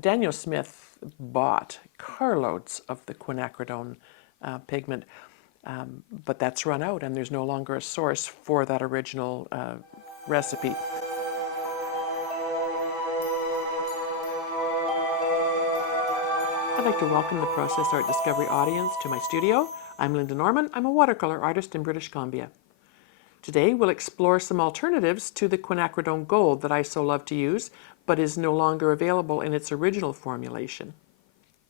Daniel Smith bought carloads of the quinacridone pigment, but that's run out and there's no longer a source for that original recipe. I'd like to welcome the Process Art Discovery audience to my studio. I'm Lynda Norman. I'm a watercolor artist in British Columbia. Today we'll explore some alternatives to the Quinacridone Gold that I so love to use, but is no longer available in its original formulation.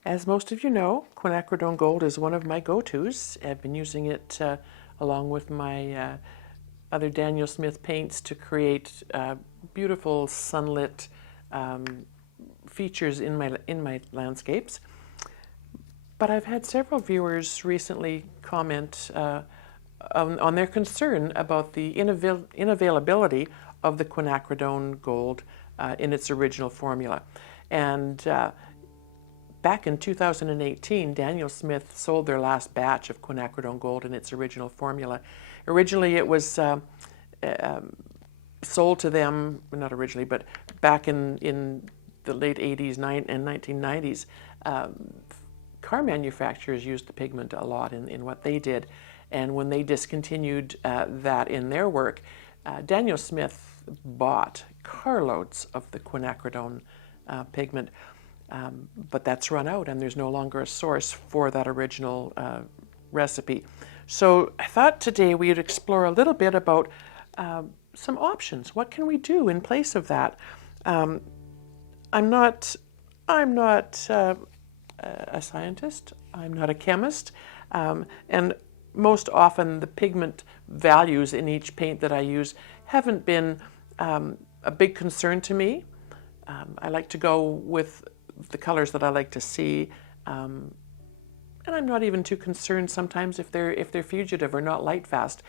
As most of you know, Quinacridone Gold is one of my go-tos. I've been using it along with my other Daniel Smith paints to create beautiful sunlit features in my landscapes. But I've had several viewers recently comment on their concern about the inavailability of the Quinacridone Gold in its original formula. And back in 2018, Daniel Smith sold their last batch of Quinacridone Gold in its original formula. Originally it was sold to them, not originally, but back in the late 80s and 1990s, car manufacturers used the pigment a lot in what they did. And when they discontinued that in their work, Daniel Smith bought carloads of the quinacridone pigment, but that's run out and there's no longer a source for that original recipe. So I thought today we would explore a little bit about some options. What can we do in place of that? I'm not a scientist, I'm not a chemist, and most often the pigment values in each paint that I use haven't been a big concern to me. I like to go with the colors that I like to see, and I'm not even too concerned sometimes if they're fugitive or not light fast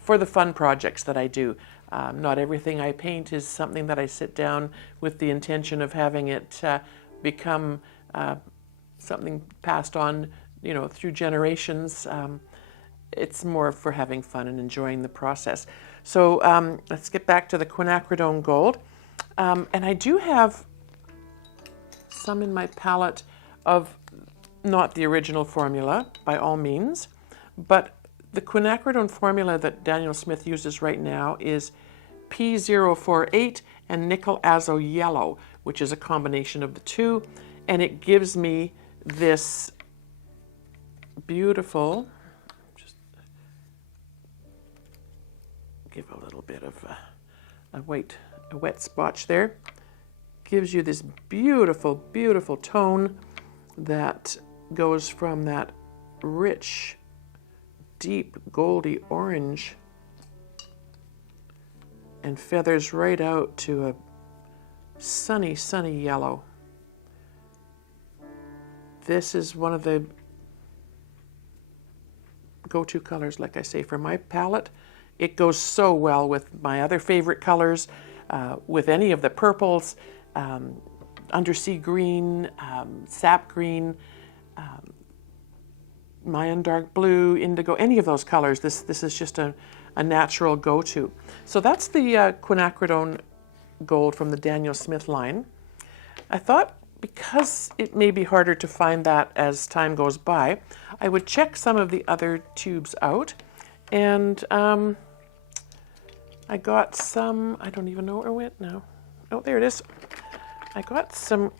for the fun projects that I do. Not everything I paint is something that I sit down with the intention of having it become something passed on, through generations. It's more for having fun and enjoying the process. So let's get back to the Quinacridone Gold. And I do have some in my palette of not the original formula, by all means, but the quinacridone formula that Daniel Smith uses right now is P048 and Nickel Azo Yellow, which is a combination of the two, and it gives me this beautiful, just give a little bit of a wet spotch there, gives you this beautiful, beautiful tone that goes from that rich, deep, goldy orange and feathers right out to a sunny, sunny yellow. This is one of the go-to colors, like I say, for my palette. It goes so well with my other favorite colors, with any of the purples, undersea green, sap green, Mayan dark blue, indigo, any of those colors. This is just a natural go-to. So that's the Quinacridone Gold from the Daniel Smith line. I thought, because it may be harder to find that as time goes by, I would check some of the other tubes out. And I got some, I don't even know where it went now. Oh, there it is. I got some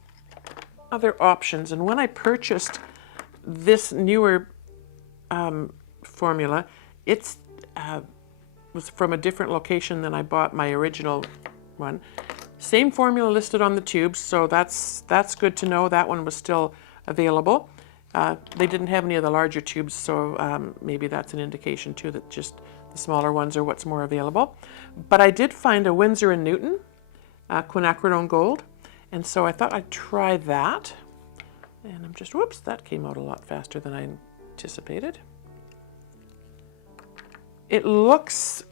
other options. And when I purchased this newer formula, it's was from a different location than I bought my original one. Same formula listed on the tubes, so that's good to know. That one was still available. They didn't have any of the larger tubes, so maybe that's an indication too that just the smaller ones are what's more available. But I did find a Windsor Newton Quinacridone Gold, and so I thought I'd try that. And I'm just, whoops, that came out a lot faster than I anticipated. It looks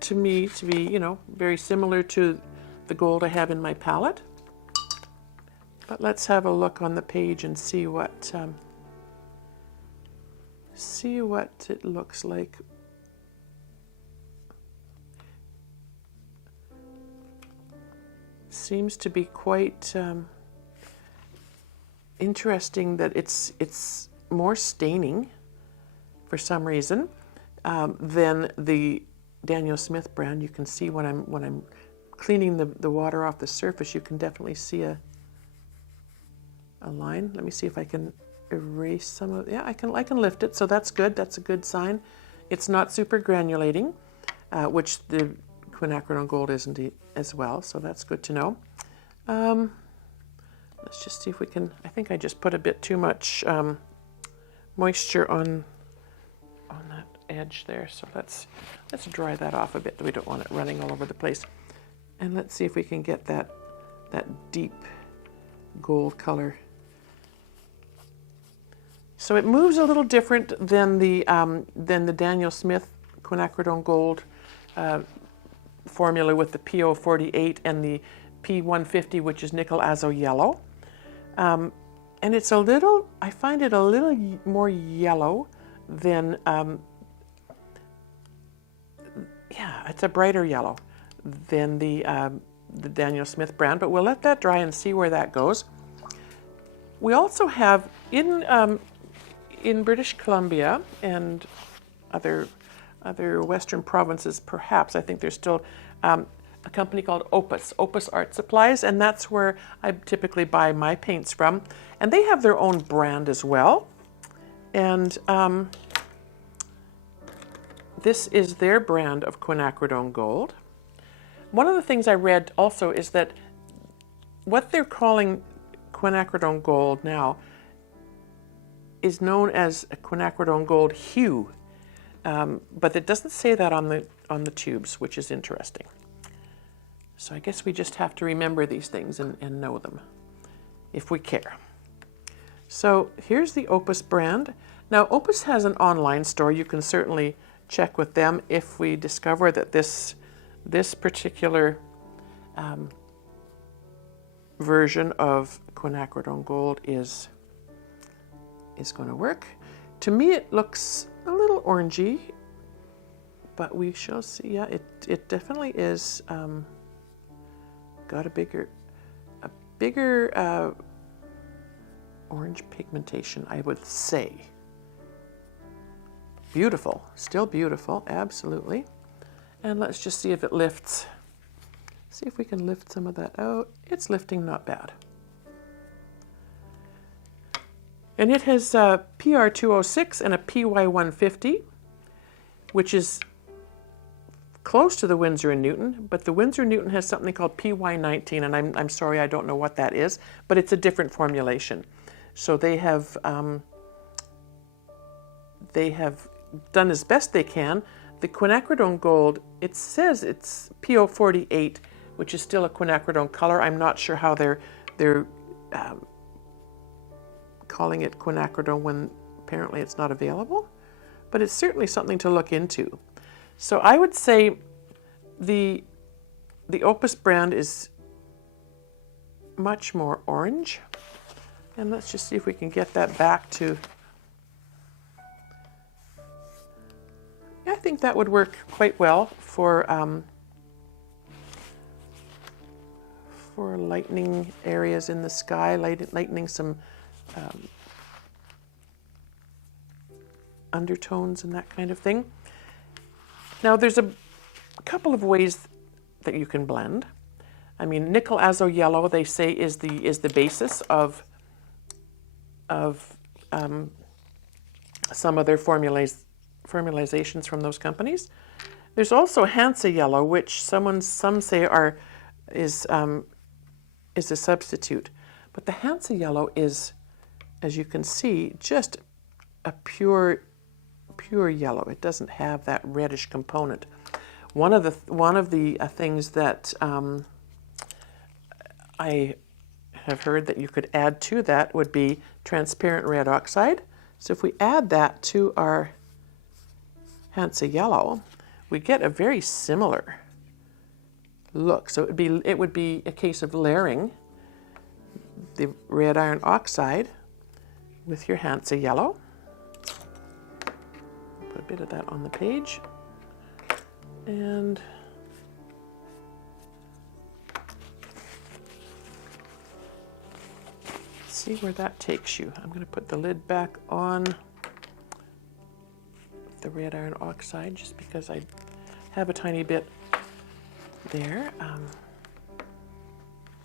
to me to be, very similar to the gold I have in my palette. But let's have a look on the page and see what it looks like. seems to be quite interesting that it's more staining for some reason than the Daniel Smith brand. You can see when I'm cleaning the water off the surface, you can definitely see a line. Let me see if I can erase some of, yeah, I can lift it, so that's good. That's a good sign. It's not super granulating, which the Quinacridone Gold isn't as well, so that's good to know. Let's just see if we can, I think I just put a bit too much moisture on that edge there, so let's dry that off a bit. We don't want it running all over the place. And let's see if we can get that deep gold color. So it moves a little different than the Daniel Smith Quinacridone Gold formula with the P048 and the P150, which is nickel azo yellow. And it's a little, I find it a little more yellow than, yeah, it's a brighter yellow than the Daniel Smith brand, but we'll let that dry and see where that goes. We also have in British Columbia and other Western provinces, perhaps, I think there's still a company called Opus Art Supplies, and that's where I typically buy my paints from. And they have their own brand as well. And this is their brand of Quinacridone Gold. One of the things I read also is that what they're calling Quinacridone Gold now is known as a Quinacridone Gold hue, but it doesn't say that on the tubes, which is interesting. So I guess we just have to remember these things and know them if we care. So here's the Opus brand. Now Opus has an online store. You can certainly check with them if we discover that this particular version of Quinacridone Gold is going to work. To me it looks a little orangey, but we shall see. Yeah, it definitely is got a bigger orange pigmentation, I would say. Beautiful, still beautiful, absolutely. And let's just see if it lifts. See if we can lift some of that out. It's lifting not bad. And it has a PR206 and a PY150, which is close to the Windsor Newton, but the Windsor Newton has something called PY19, and I'm sorry, I don't know what that is, but it's a different formulation. So they have done as best they can. The Quinacridone Gold, it says it's P048, which is still a quinacridone color. I'm not sure how they're calling it quinacridone when apparently it's not available, but it's certainly something to look into. So I would say the Opus brand is much more orange. And let's just see if we can get that back to, I think that would work quite well for lightening areas in the sky, lightening some undertones and that kind of thing. Now there's a couple of ways that you can blend. I mean, nickel azo yellow, they say, is the basis of some of their formalizations from those companies. There's also Hansa Yellow, which some say is a substitute, but the Hansa Yellow is, as you can see, just a pure yellow. It doesn't have that reddish component. One of the things that I have heard that you could add to that would be transparent red oxide. So if we add that to our Hansa Yellow, we get a very similar look. So it would be a case of layering the red iron oxide with your Hansa Yellow. Put a bit of that on the page. And see where that takes you. I'm going to put the lid back on the red iron oxide just because I have a tiny bit there.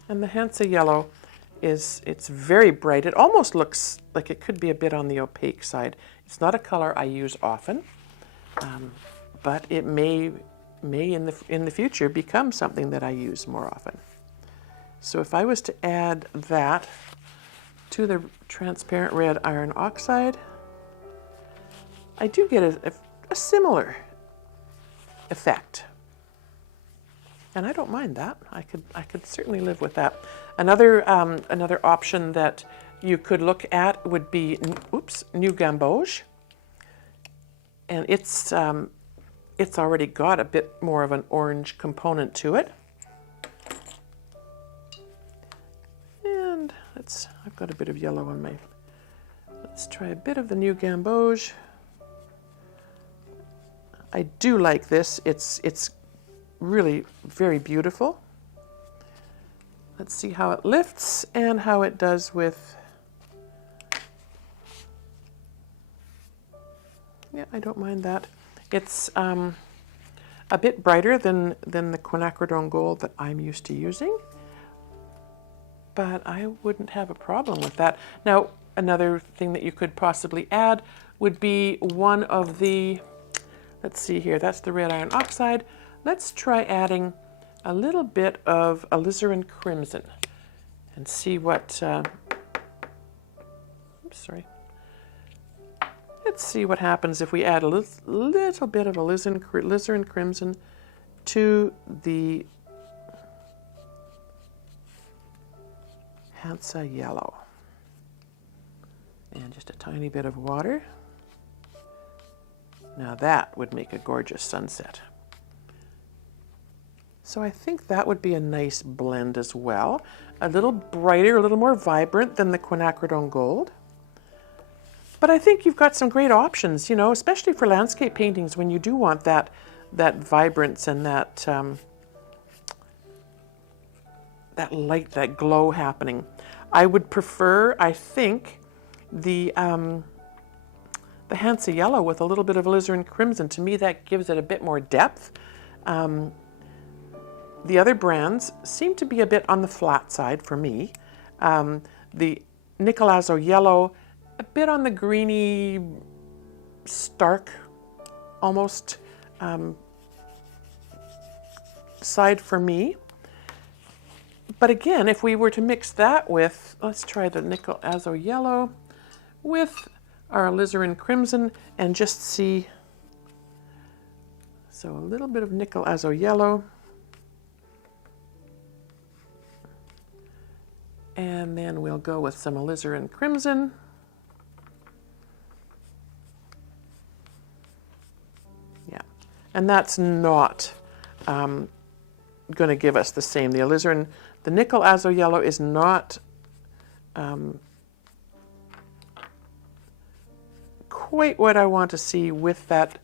And the Hansa Yellow it's very bright. It almost looks like it could be a bit on the opaque side. It's not a color I use often, but it may in the future become something that I use more often. So if I was to add that to the transparent red iron oxide, I do get a similar effect. And I don't mind that. I could certainly live with that. Another option that you could look at would be, New Gamboge. And it's already got a bit more of an orange component to it. And I've got a bit of yellow on my, let's try a bit of the New Gamboge. I do like this. It's really very beautiful. Let's see how it lifts and how it does with, yeah, I don't mind that. It's a bit brighter than the Quinacridone Gold that I'm used to using, but I wouldn't have a problem with that. Now, another thing that you could possibly add would be one of the, let's see here, that's the red iron oxide. Let's try adding a little bit of alizarin crimson and see what, Let's see what happens if we add a little bit of alizarin crimson to the Hansa Yellow. And just a tiny bit of water. Now that would make a gorgeous sunset. So I think that would be a nice blend as well. A little brighter, a little more vibrant than the Quinacridone Gold. But I think you've got some great options, you know, especially for landscape paintings when you do want that vibrance and that light, that glow happening. I would prefer, I think, the Hansa Yellow with a little bit of alizarin crimson. To me, that gives it a bit more depth. The other brands seem to be a bit on the flat side for me. The Hansa Yellow, a bit on the greeny, stark, almost side for me. But again, if we were to mix that with, let's try the Hansa Yellow with our alizarin crimson and just see. So a little bit of Hansa Yellow. And then we'll go with some alizarin crimson. Yeah, and that's not going to give us the same. The alizarin, the Hansa Yellow is not quite what I want to see with that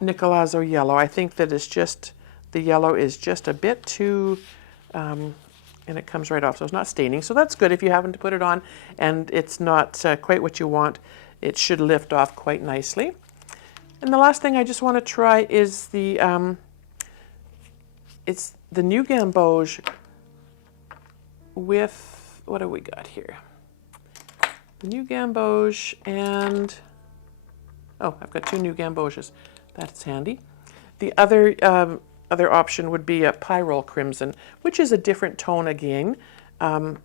Hansa Yellow. I think that it's just, the yellow is just a bit too, and it comes right off, so it's not staining. So that's good if you happen to put it on and it's not quite what you want. It should lift off quite nicely. And the last thing I just want to try is it's the New Gamboge with, what do we got here? The New Gamboge and, oh, I've got two New Gamboges. That's handy. The other option would be a Pyrrole Crimson, which is a different tone again. And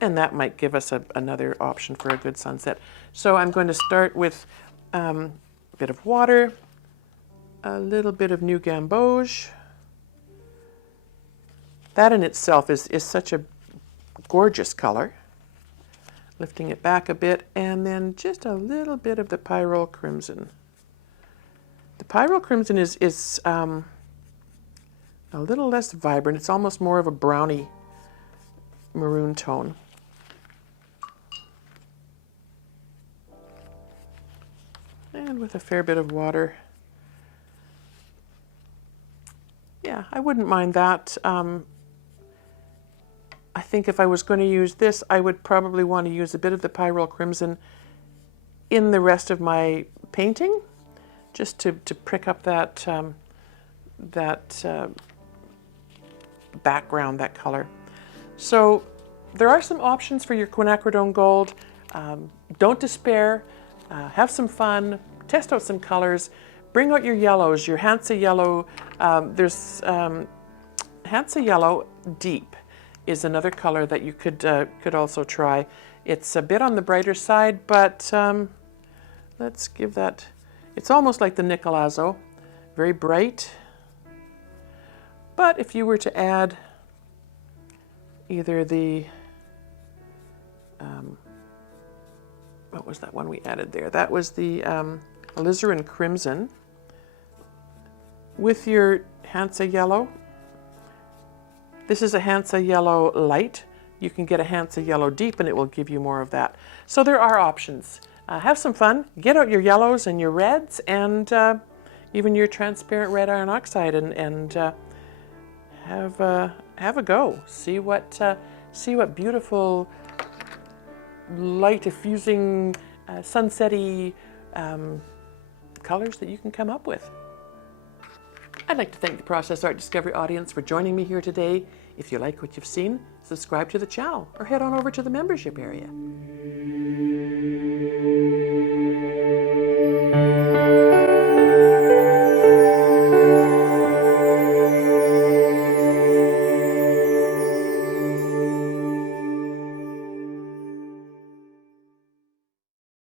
that might give us another option for a good sunset. So I'm going to start with a bit of water, a little bit of New Gamboge. That in itself is such a gorgeous color. Lifting it back a bit, and then just a little bit of the Pyrrole Crimson. The Pyrrole Crimson is a little less vibrant. It's almost more of a browny maroon tone. And with a fair bit of water. Yeah, I wouldn't mind that. I think if I was going to use this, I would probably want to use a bit of the Pyrrole Crimson in the rest of my painting, just to prick up that, background, that color. So there are some options for your Quinacridone Gold. Don't despair, have some fun, test out some colors, bring out your yellows, your Hansa Yellow. There's Hansa Yellow Deep is another color that you could also try. It's a bit on the brighter side, but let's give that, it's almost like the Nicolazzo, very bright. But if you were to add either the, what was that one we added there? That was the alizarin crimson with your Hansa Yellow. This is a Hansa Yellow light. You can get a Hansa Yellow deep and it will give you more of that. So there are options. Have some fun, get out your yellows and your reds and even your transparent red iron oxide and have a go. See what beautiful light diffusing sunsetty colors that you can come up with. I'd like to thank the Process Art Discovery audience for joining me here today. If you like what you've seen, subscribe to the channel or head on over to the membership area.